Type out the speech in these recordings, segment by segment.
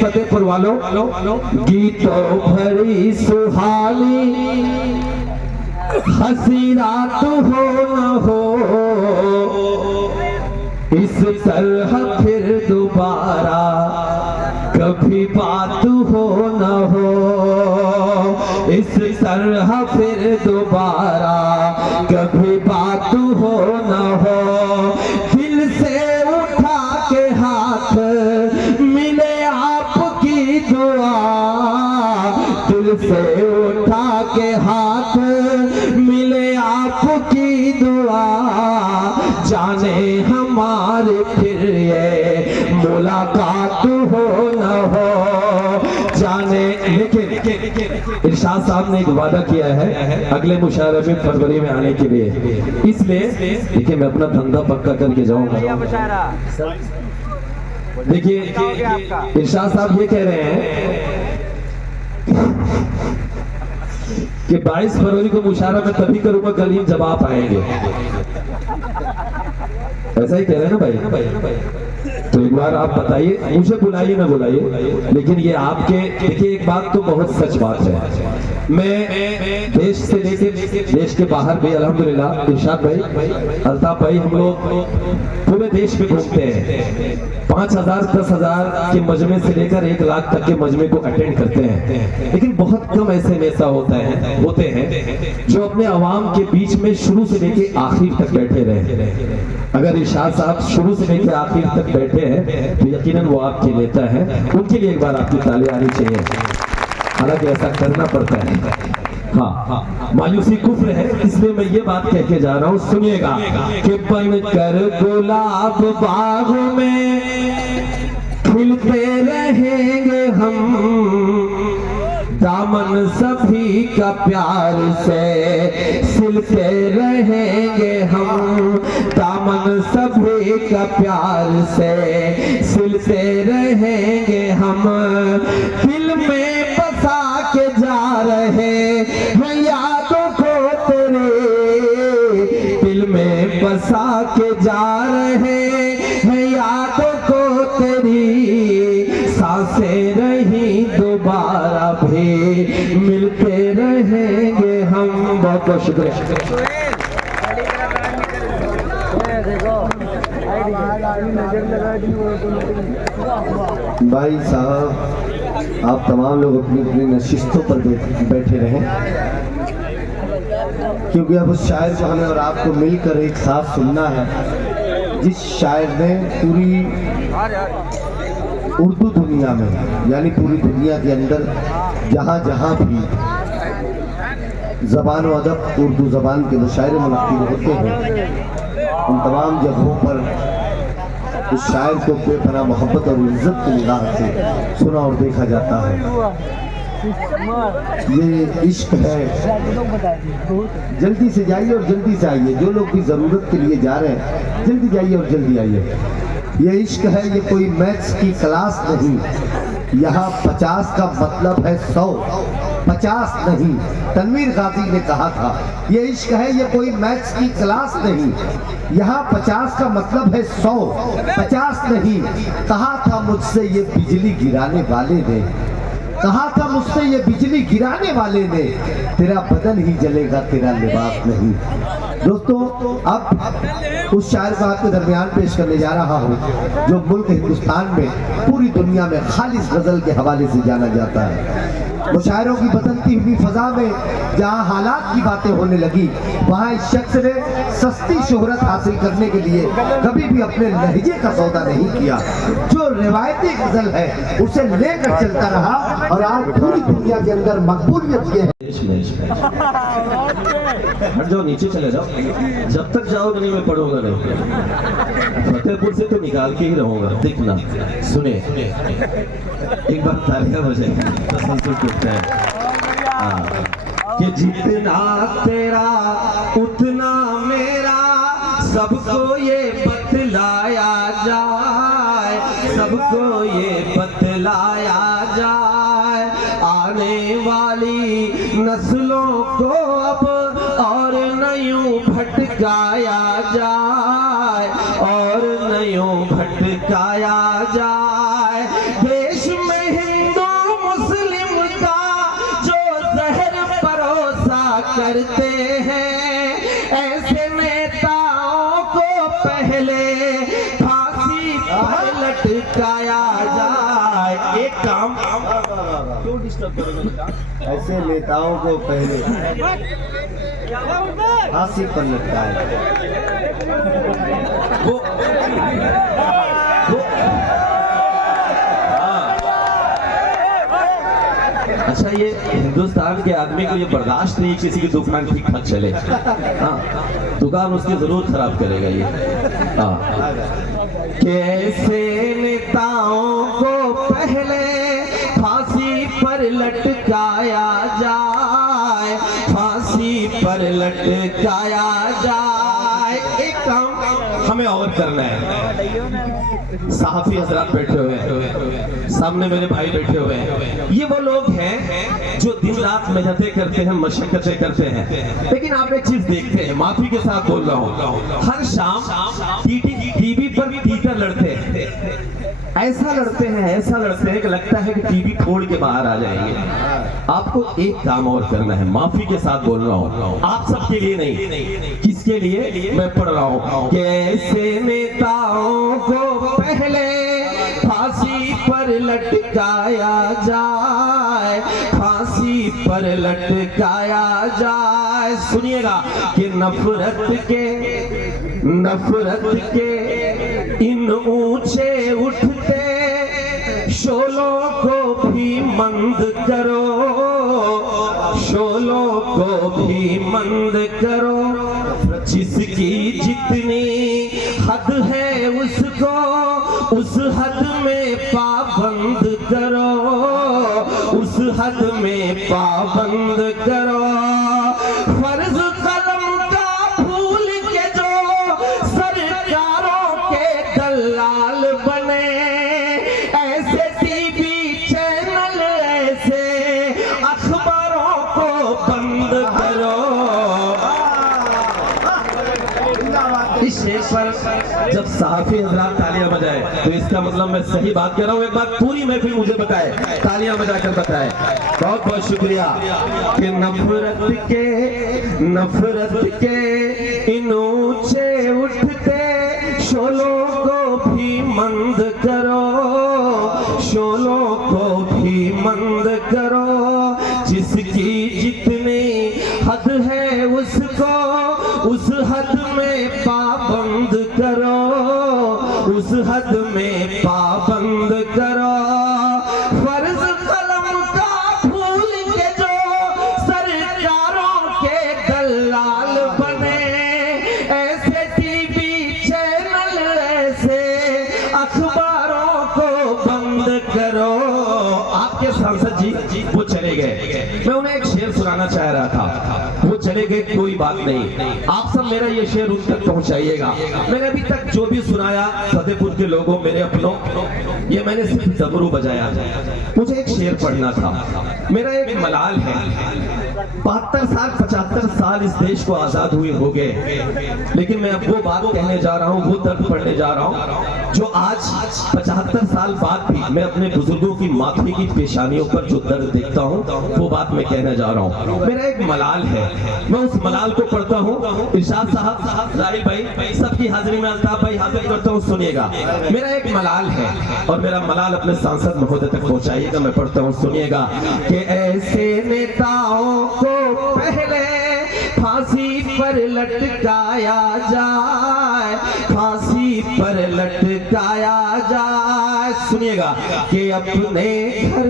फतेहपुर वालों, गीतों भरी सुहानी हंसी रात हो न हो, इस तरह फिर दोबारा कभी बात हो न हो, इस तरह फिर दोबारा कभी बात हो न हो। दिल से उठा के हाथ मिले आपकी दुआ, दिल से उठा के हाथ मिले आपकी दुआ, जाने हमारे फिर ये मुलाकात हो न हो, जाने। लेकिन इरशाद साहब ने एक वादा किया है अगले मुशायरे में फरवरी में आने के लिए, इसलिए देखिए मैं अपना धंधा पक्का करके जाऊंगा। देखिए इरशाद साहब ये कह रहे हैं कि 22 फरवरी को मुशायरा मैं तभी करूंगा कलीम जब आप आएंगे। ऐसा ही कह रहे हैं ना भाई? तो एक बार आप बताइए, मुझे बुलाइए ना बुलाइए, लेकिन ये आपके, देखिए एक बात तो बहुत सच बात है, मैं देश से लेकर देश के बाहर भी अल्हम्दुलिल्लाह इरशाद भाई, अल्ताफ भाई, हम लोग पूरे देश में घूमते हैं। 5000 10,000 के मजमे से लेकर 1 लाख तक के मजमे को अटेंड करते हैं, लेकिन बहुत कम ऐसे नेता होते हैं जो अपने अवाम के बीच में शुरू से लेकर आखिर तक बैठे रहे। अगर इरशाद साहब शुरू से लेकर आखिर तक बैठे हैं तो यकीनन वो आपके नेता हैं, उनके लिए एक बार आपकी ताली आनी चाहिए, हालांकि ऐसा करना पड़ता है। हाँ, मायूसी कुफ्र है, इसलिए मैं ये बात कह के जा रहा हूँ, सुनिएगा कि बनकर गुलाब बाग में खिलते रहेंगे हम, दामन सभी का प्यार से सिलते रहेंगे हम, दामन सभी का प्यार से सिलते रहेंगे हम, दिल में बसा के जा रहे हैं यादों को तेरे, दिल में बसा के जा रहे हैं यादों को तेरी, सांसें रही दोबारा भी मिलते रहेंगे हम। बहुत बहुत शुक्रिया। भाई साहब आप तमाम लोग अपनी अपनी नशिस्तों पर बैठे रहें, क्योंकि अब उस शायर को हमें और आपको मिलकर एक साथ सुनना है, जिस शायर ने पूरी उर्दू दुनिया में, यानी पूरी दुनिया के अंदर जहाँ जहाँ भी ज़बान व अदब उर्दू ज़बान के मुशायरे मुनक़्क़िद होते हैं, उन तमाम जगहों पर उस शायर को बेपनाह मोहब्बत और इज्जत की निगाह से सुना और देखा जाता है। ये इश्क है, जल्दी से जाइए और जल्दी से आइए, जो लोग भी ज़रूरत के लिए जा रहे हैं जल्दी जाइए और जल्दी आइए। ये इश्क है, ये कोई मैथ्स की क्लास नहीं, यहाँ 50 का मतलब है 100, 50 नहीं। तनवीर गाजी ने कहा था ये इश्क है, ये कोई मैथ्स की क्लास नहीं, यहाँ 50 का मतलब है 100, 50 नहीं। कहा था मुझसे ये बिजली गिराने वाले ने, कहा था मुझसे ये बिजली गिराने वाले ने, तेरा बदन ही जलेगा तेरा लिबास नहीं। दोस्तों अब उस शायर को आपके दरमियान पेश करने जा रहा हूँ जो मुल्क हिंदुस्तान में पूरी दुनिया में खालिस गजल के हवाले से जाना जाता है। मुशायरों की बदलती हुई फजा में जहाँ हालात की बातें होने लगी, वहाँ इस शख्स ने सस्ती शोहरत हासिल करने के लिए कभी भी अपने लहजे का सौदा नहीं किया। जो रिवायती गजल है उसे लेकर चलता रहा और आज पूरी दुनिया के अंदर मकबूलियत ये है। हट जाओ, नीचे चले जाओ, जब तक जाओगे नहीं मैं पढ़ूंगा नहीं, फतेहपुर से तो निकाल के ही रहूंगा, देखना। सुने एक बार तालियां बजाएंगे तसल्सल टूटता है कि जितना तेरा उतना मेरा, सबको ये बतलाया जाए, सबको ये बतलाया जाए, आने वाली नस्लों को अब और नयूं भटकाया जाए, और नयूं भटकाया जाए। देश में जाए। एक काम क्यों डिस्टर्ब करोगे? ऐसे नेताओं को पहले फांसी पर लटकाया। वो अच्छा, ये हिंदुस्तान के आदमी को ये बर्दाश्त नहीं किसी की दुकान ठीक ठाक चले। हाँ, दुकान उसकी जरूर खराब करेगा ये। हाँ, कैसे नेताओं को पहले फांसी पर लटकाया जाए, फांसी पर लटकाया जाए। एक काम हमें और करना है। सहाफी हजरात बैठे हुए हैं, सामने मेरे भाई बैठे हुए हैं। ये वो लोग हैं जो दिन रात मेहनतें करते हैं, मशक्कतें करते हैं, लेकिन आप एक चीज देखते हैं, माफी के साथ बोल रहा हूँ, हर शाम टीवी पर टीचर लड़ते हैं। ऐसा लड़ते हैं कि लगता है कि टीवी फोड़ के बाहर आ जाएंगे। आपको एक काम और करना है, माफी के साथ बोल रहा हूँ, आप सबके लिए नहीं, किसके लिए मैं पढ़ रहा हूँ। कैसे नेताओं को पहले फांसी पर लटकाया जाए, फांसी पर लटकाया जाए। सुनिएगा कि नफरत के इन ऊंचे उठते शोलों को भी मंद करो, शोलों को भी मंद करो। जिसकी जितनी हद है उसको उस हद में पाबंद करो, उस हद में पाबंद करो। फर्ज कलम का भूल के जो सरकारों के दलाल बने, ऐसे टीवी चैनल, ऐसे अखबारों को बंद करो। इस शेर पर जब सहाफी हजरात तालियां बजाए तो इसका मतलब मैं सही बात कह रहा हूं। एक बात पूरी महफिल मुझे बताए, तालियां बजाकर बताए। बहुत बहुत शुक्रिया कि नफरत के इन ऊंचे उठते शोलों को भी मंद करो, शोलों को भी मंद करो। जिसकी जितनी हद है उसको उस हद में पाबंद करो, उस हद में पाबंद करो। फर्ज कलम का भूल के जो सरकारों के दलाल बने, ऐसे टीवी चैनल, ऐसे अखबारों को बंद करो। आपके सांसद जी वो चले गए, मैं उन्हें एक शेर सुनाना चाह रहा था, वो चले गए, कोई बात नहीं। आप सब मेरा ये शेर उन तक पहुंचाइएगा। मैंने अभी तक जो भी सुनाया फतेहपुर के लोगों, मेरे अपनों, ये मैंने सिर्फ डमरू बजाया। मुझे एक शेर पढ़ना था। मेरा एक मलाल है, 72 साल 75 साल इस देश को आजाद हुए हो गए, लेकिन मैं अब वो बात कहने जा रहा हूँ, वो दर्द पढ़ने जा रहा हूँ जो आज 75 साल बाद भी मैं अपने बुजुर्गों की माथे की पेशानियों पर जो दर्द देखता हूँ, वो बात मैं कहने जा रहा हूँ। मेरा एक मलाल है, मैं उस मलाल को पढ़ता हूँ। इरशाद साहब, जाहिर भाई, सबकी हाजिरी में अल्ताफ भाई हाजिर करता हूँ, सुनिएगा। मेरा एक मलाल है और मेरा मलाल अपने सांसद महोदय तक पहुंचाइएगा। मैं पढ़ता हूँ, सुनिएगा कि ऐसे नेताओं को पहले फांसी पर लटकाया जाए, फांसी पर लटकाया जाए। सुनिएगा कि अपने घर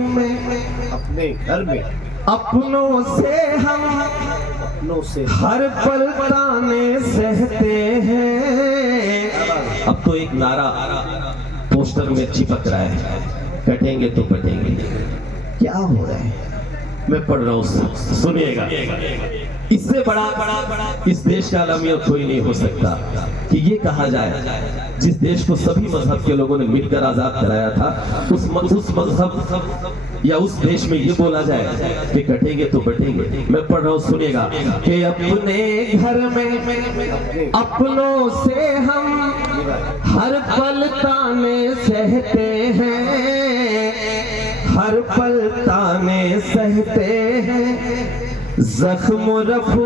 में अपनों से हम हर पल ताने सहते हैं। अब तो एक नारा पोस्टर में चिपक रहा है, कटेंगे तो कटेंगे। क्या हो रहा है? मैं पढ़ रहा हूँ, सुनिएगा। इससे बड़ा इस देश का आलमियत कोई नहीं हो सकता कि ये कहा जाए जिस देश को सभी मजहब के लोगों ने मिलकर आजाद कराया था, उस मजहब या उस देश में ये बोला जाए कि कटेंगे तो बटेंगे। मैं पढ़ रहा हूँ, सुनिएगा कि अपने घर में अपनों से हम हर पल ताने सहते हैं, हर पल ताने सहते हैं। जख्म रफू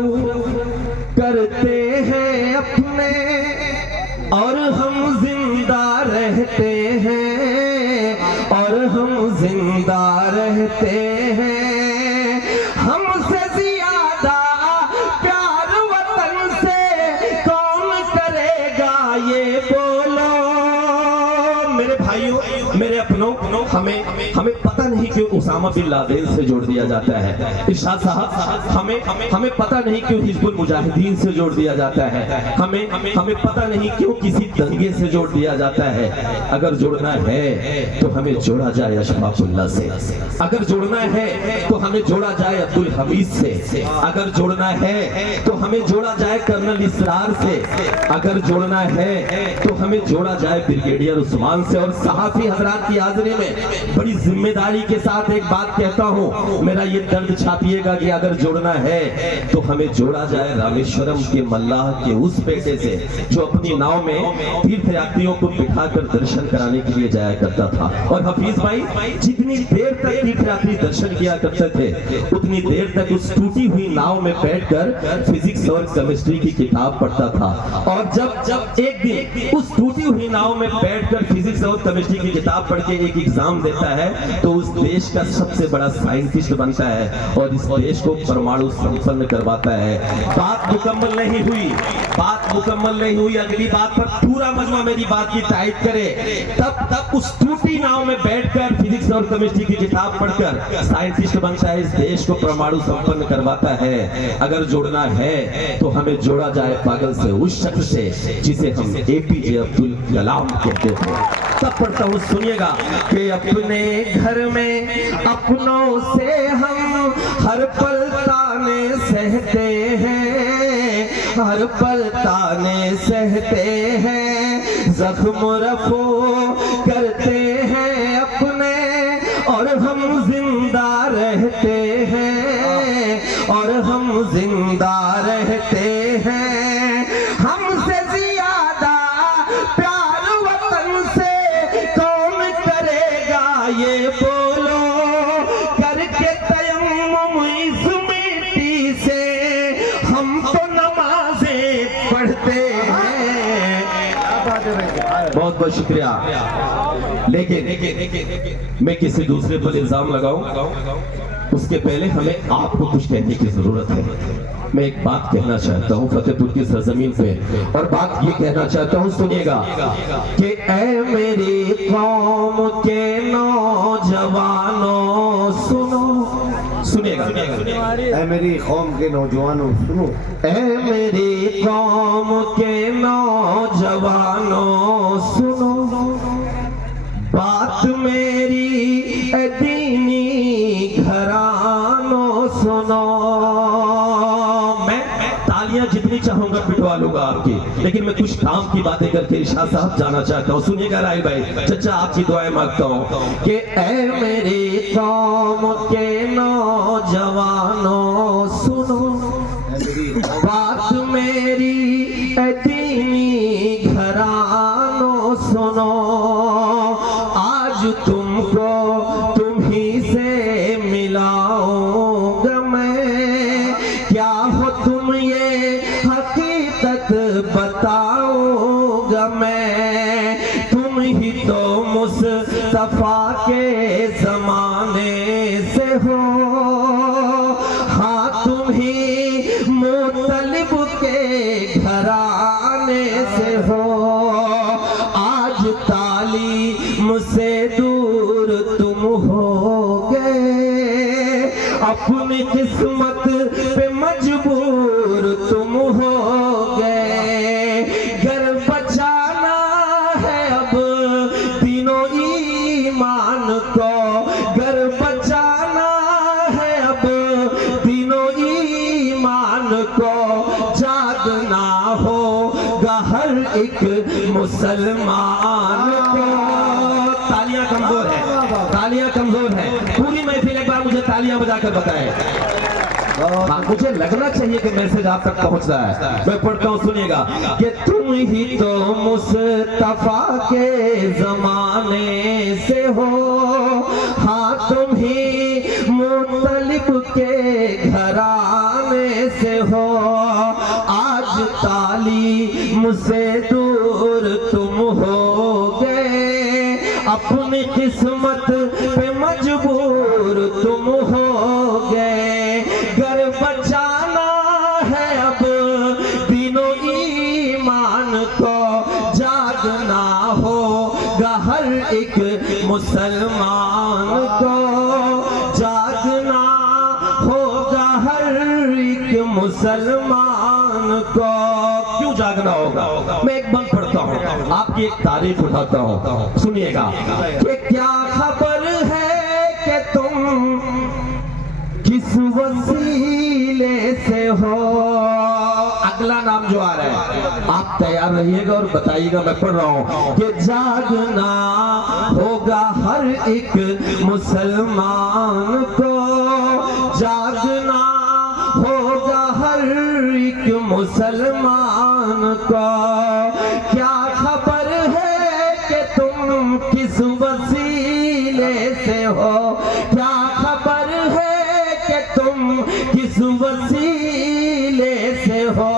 करते हैं अपने और हम जिंदा रहते हैं, और हम जिंदा रहते हैं, हमसे ज्यादा प्यार वतन से कौन करेगा ये बोलो। मेरे भाइयों, मेरे अपनों, हमें पता नहीं क्यों उसामा बिन लादेन से जोड़ दिया जाता है। इरशाद साहब, हमें पता नहीं क्यों हिजबुल मुजाहिदीन से जोड़ दिया जाता है। हमें पता नहीं क्यों किसी दंगे से जोड़ दिया जाता है। अगर जोड़ना है तो हमें जोड़ा जाए अशफाकुल्लाह से, अगर जोड़ना है तो हमें जोड़ा जाए अब्दुल हमीद से, अगर जोड़ना है तो हमें जोड़ा जाए कर्नल इसरार से, अगर जोड़ना है तो हमें जोड़ा जाए ब्रिगेडियर उस्मान से। और सहाफी हजरात की हाजिरी में बड़ी जिम्मेदारी के साथ एक बात कहता हूँ, मेरा ये दर्द छापिएगा कि अगर जोड़ना है तो हमें जोड़ा जाए रामेश्वरम के मल्लाह के उस बेटे से जो अपनी नाव में तीर्थयात्रियों को बिठाकर दर्शन कराने के लिए जाया करता था। और हफीज भाई जितनी देर तक तीर्थयात्री दर्शन किया करते थे उतनी देर तक उस टूटी हुई नाव में बैठकर फिजिक्स और केमिस्ट्री की किताब पढ़ता था। और जब एक दिन उस टूटी हुई नाव में बैठकर फिजिक्स और केमिस्ट्री की किताब पढ़ के एक एग्जाम देता है तो उस देश का सबसे बड़ा साइंटिस्ट बनता है और इस देश को परमाणु संपन्न करवाता है। बात मुकम्मल नहीं हुई, बात मुकम्मल नहीं हुई, अगली बात पर पूरा मजमा मेरी बात की तारीफ करे। तब उस टूटी नाव में बैठकर फिजिक्स और केमिस्ट्री की किताब पढ़कर साइंटिस्ट बनता है, इस देश को परमाणु संपन्न करवाता है। अगर जोड़ना है तो हमें जोड़ा जाए पागल से, उस शख्स से जिसे हम एपीजे अब्दुल कलाम कहते थे। तब पढ़ता हूँ, सुनिएगा कि अपने घर में अपनों से हम हर पल ताने सहते हैं, हर पल ताने सहते हैं, जख्म रफो करते हैं अपने और हम जिंदा रहते हैं, और हम जिंदा रहते हैं। हमसे ज्यादा प्यार वतन से कौन करेगा ये बोलो, करके तयम्मुम इस मिट्टी से हम तो नमाजें पढ़ते हैं। बहुत बहुत शुक्रिया। लेकिन मैं किसी दूसरे पर इल्जाम लगाऊं उसके पहले हमें आपको कुछ कहने की जरूरत है। मैं एक बात कहना चाहता हूँ फतेहपुर की सरजमीन पे, और बात ये कहना चाहता हूँ, सुनिएगा कि ऐ मेरी कौम के नौजवानों सुनो, सुनिएगा, ऐ मेरी कौम के नौजवानों सुनो, ऐ मेरी कौम के नौजवानों सुनो, बात मेरी दीनी घरानों सुनो। मैं तालियां जितनी चाहूंगा पिटवा लूंगा आपकी, लेकिन मैं कुछ काम की बातें करके इरशाद साहब जाना चाहता हूँ। सुनिएगा राय भाई, चचा आपकी दुआएं मांगता हूँ कि ऐ मेरी कौम के नौजवानों सुनो, बात मेरी दीनी घरानों सुनो, आज तुमको तुम्ही से मिलाऊंगा मैं, क्या हो तुम ये हकीकत बताऊंगा मैं, तुम ही तो मुस्तफा के जमाने से हो, हाँ तुम ही मुतलिब के घराने से हो, आज तालीम से दूर तुम हो गए, अपनी किस्मत पे मजबूर तुम हो गए, घर बचाना है अब तीनों ईमान को, घर बचाना है अब तीनों ईमान को, जागना होगा हर एक मुसलमान को। तालियां कमजोर है, तालियां कमजोर है, पूरी महफिल एक बार मुझे तालियां बजाकर बताएं। हाँ, मुझे लगना चाहिए कि मैसेज आप तक पहुंच रहा है। मैं पढ़ता हूँ, सुनिएगा कि तुम ही तो मुस्तफा के जमाने से हो, हाँ तुम ही मुतलिब के घराने से हो, आज तालीम से दूर तुम हो गए, अपनी किस्मत पे मजबूर तुम हो गए। घर बचाना है अब दिनों ईमान को, जागना होगा हर एक मुसलमान को, जागना होगा हर एक मुसलमान को। क्यों जागना होगा? मैं एक बंद पढ़ता हूँ, आपकी एक तारीफ उठाता हूँ, सुनिएगा। कि क्या खबर है कि तुम किस वसीले से हो। अगला नाम जो आ रहा है आप तैयार रहिएगा और बताइएगा, मैं पढ़ रहा हूँ कि जागना होगा हर एक मुसलमान को, जागना होगा हर एक मुसलमान को। क्या खबर है कि तुम किस वसीले से हो, क्या खबर है कि तुम किस वसीले से हो।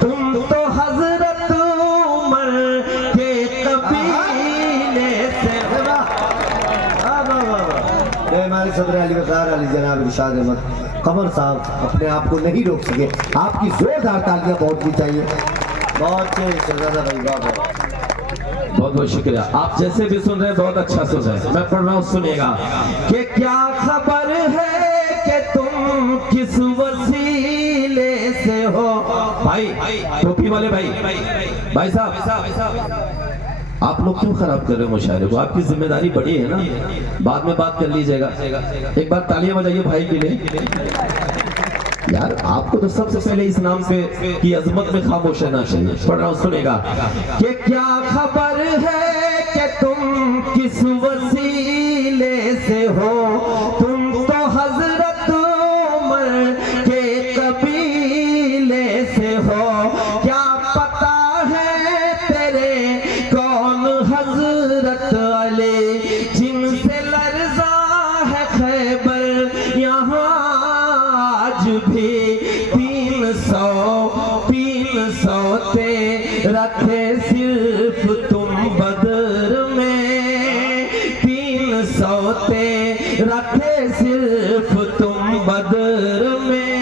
तुम तो हजरत उमर के कबीले से हो। हमारे सदर अली वकार अली जनाब इरशाद अहमद कमर साहब अपने आप को नहीं रोक सके। आपकी जोरदार तालियां पहुंचनी चाहिए। बहुत शहजादा भाई, बहुत बहुत शुक्रिया। आप जैसे भी सुन रहे हैं बहुत अच्छा सुन रहे हैं, मैं पढ़ रहा हूँ, सुनिएगा। कि क्या खबर है कि तुम किस वसीले से हो। भाई टोपी वाले भाई साहब, आप लोग क्यों खराब कर रहे हो मुशायरे को? आपकी जिम्मेदारी बड़ी है ना, बाद में बात कर लीजिएगा। एक बार तालियां बजाइए भाई के लिए। यार आपको तो सबसे पहले इस नाम पे की अजमत में खामोश रहना चाहिए। पढ़ रहा हूँ, सुनेगा। कि क्या खबर है कि तुम किस वसीले से हो, तुम तो हजरत उमर के कबीले से हो। क्या पता है तेरे कौन हजरत अली, जिनसे लर्जा है खैबर यहाँ आज भी। 300 तेरा थे सिर्फ तुम बदर में, 300 तेरा थे सिर्फ तुम बदर में।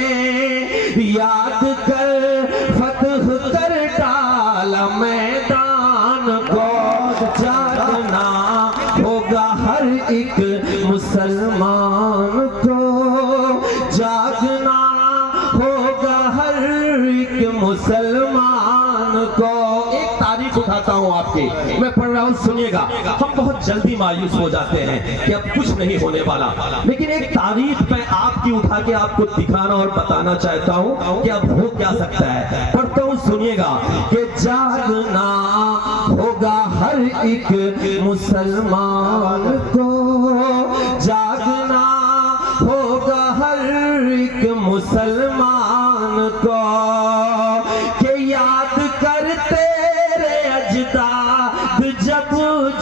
याद कर फतह कर डाला मैदान को, जागना होगा हर एक मुसलमान को, जागना होगा हर एक मुसलमान को। एक तारीफ उठाता हूँ आपकी, मैं पढ़ रहा हूँ, सुनिएगा। हम बहुत जल्दी मायूस हो जाते हैं कि अब कुछ नहीं होने वाला, लेकिन एक तारीफ मैं आपकी उठा के आपको दिखाना और बताना चाहता हूँ कि अब हो क्या सकता है। पढ़ता हूँ, सुनिएगा। कि जागना होगा हर एक मुसलमान को, जागना होगा हर एक मुसलमान को। कि याद कर तेरे अजदाद जब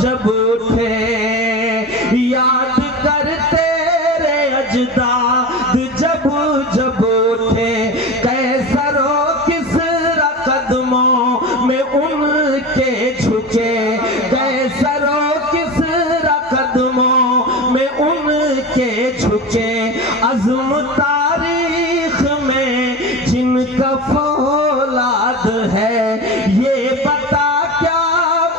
जब उठे, याद कर तेरे अजदाद जब जब उठे। कैसरो किसरा कदमों में उनके झुके, कैसरो किसरा कदमों में उनके झुके। अज़्म तारीख में जिनका फौलाद है, ये बता क्या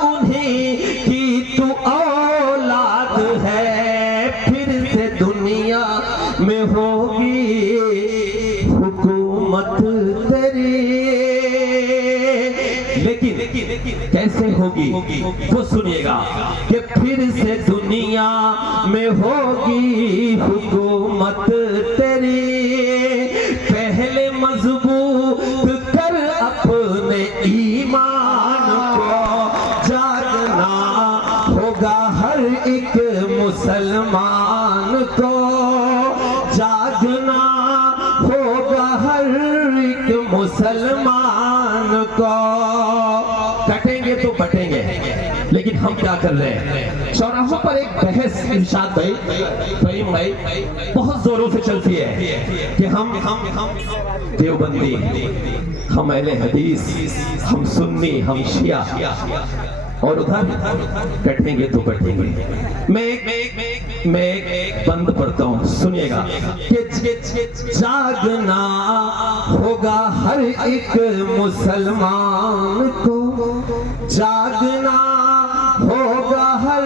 उन्हीं की तू औलाद है। फिर से दुनिया में होगी हुकूमत तेरी, लेकिन कैसे होगी वो सुनिएगा। कि फिर से दुनिया में होगी हुकूमत तेरी। पहले मजबूत कर अपने ईमान को, जागना होगा हर एक मुसलमान को, जागना होगा हर एक मुसलमान को। कटेंगे तो बटेंगे, लेकिन हम क्या कर रहे हैं? चौराहों पर एक बहस इरशाद भाई बहुत जोरों से चलती है कि हम देवबंदी, हम अहले हदीस, हम सुन्नी, हम शिया। और उधर कटेंगे तो कटेंगे। मैं एक बंद पढ़ता हूँ, सुनिएगा कि जागना होगा हर एक मुसलमान को, जागना होगा हर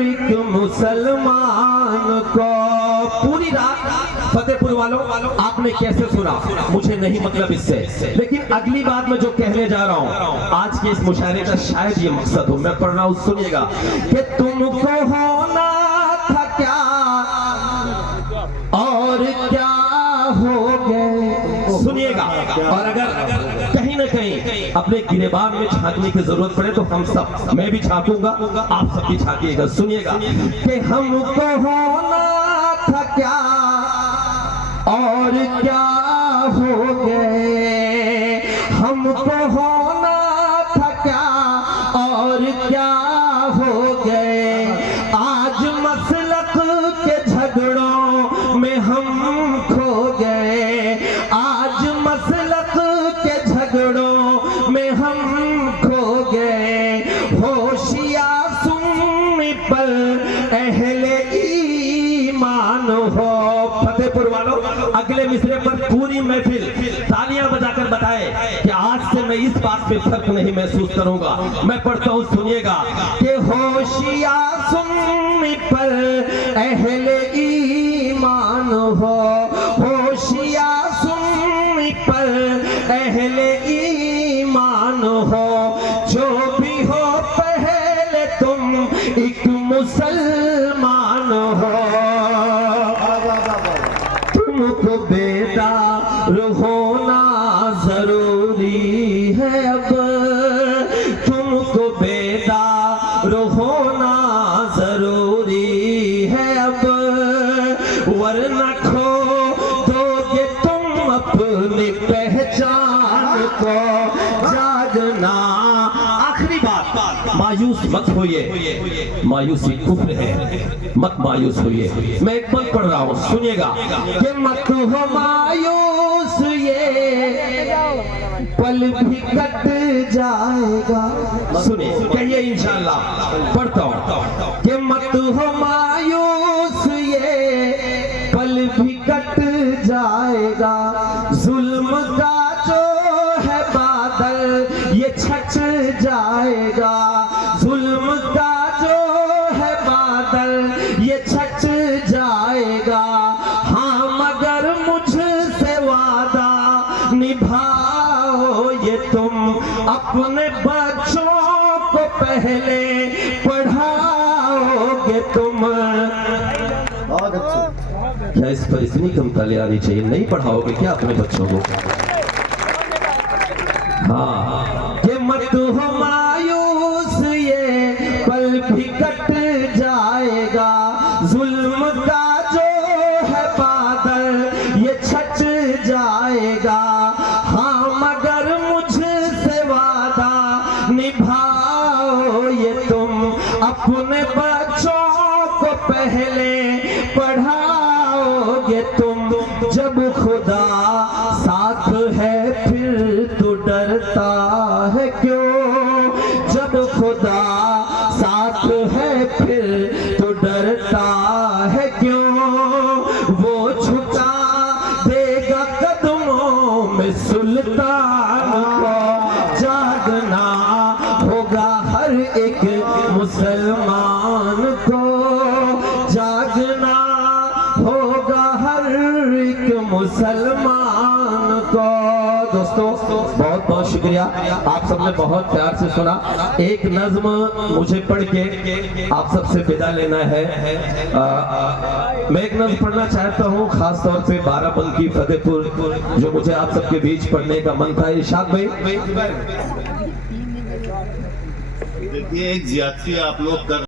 एक मुसलमान को। पूरी रात फतेहपुर वालों आपने कैसे सुना मुझे नहीं मतलब इससे, लेकिन अगली बात मैं जो कहने जा रहा हूं आज के इस मुशायरे का शायद ये मकसद हो, मैं पढ़ रहा हूं, सुनिएगा कि तुमको होना था क्या और क्या हो गए। सुनिएगा, और अगर कहीं ना कहीं अपने गिरेबान में झांकने की जरूरत पड़े तो हम सब, मैं भी झांकूंगा, आप सब भी झांकिएगा। सुनिएगा कि हमको होना था क्या और क्या हो गए, हमको होना था क्या और क्या हो गए। आज मसलक के झगड़ों में हम खो गए, आज मसलक के झगड़ों में हम खो गए। होशियार सुन्नी पर अहले ईमान हो। फतेहपुर वालों अगले मिसरे पर पूरी महफिल तालियां बजाकर बताए कि आज से मैं इस बात पे फर्क नहीं महसूस करूंगा। मैं पढ़ता हूं, सुनिएगा कि होशियार सुन्नी पर अहले ईमान हो, होशियार सुन्नी पर अहले ईमान हो। जो भी हो पहले तुम एक मुसलमान हो, तुमको बेदार होना जरूरी है अब, तुमको बेदार होना जरूरी है अब, वरना खो दोगे तुम अपनी पहचान को। जागना, आखिरी बात, मायूस मत होइए, मायूसी कुफ्र है, मत मायूस होइए। मैं एक पद पढ़ रहा हूं, सुनिएगा कि मत हो मायूस, ये पल भी कट जाएगा। सुनिए, कहिए इंशाअल्लाह, पढ़ता हूं कि मत हो मायूस, ये पल भी कट जाएगा। जुल्म का जो है बादल ये छट जाएगा, जुल्म का जो है बादल ये छट जाएगा। हाँ मगर मुझसे वादा निभाओ ये तुम, अपने बच्चों को पहले पढ़ाओगे तुम। बहुत अच्छे। क्या इस पर इतनी कम ताली आनी चाहिए? नहीं पढ़ाओगे क्या अपने बच्चों को? हाँ, कि मत हो मायूस, ये पल भी कट जाएगा। जुल्म का जो है बादल ये छट जाएगा। हाँ मगर मुझसे वादा निभाओ ये तुम, अपने बच्चों को पहले पढ़ाओगे तुम। जब खुदा साथ है फिर तो डरता है क्यों, जब खुदा साथ है फिर तो डरता है क्यों। वो झुका देगा कदमों में सुल्तान को। जागना होगा हर एक मुसलमान को, जागना होगा हर एक मुसलमान को। दोस्तों बहुत बहुत शुक्रिया, आप सबने बहुत प्यार से सुना। एक नज्म मुझे पढ़ के आप सबसे विदा लेना है। मैं एक नज्म पढ़ना चाहता हूँ खास तौर पे बाराबंकी फतेहपुर, जो मुझे आप सबके बीच पढ़ने का मन था। इरशाद भाई, देखिए एक ज्यादती आप लोग कर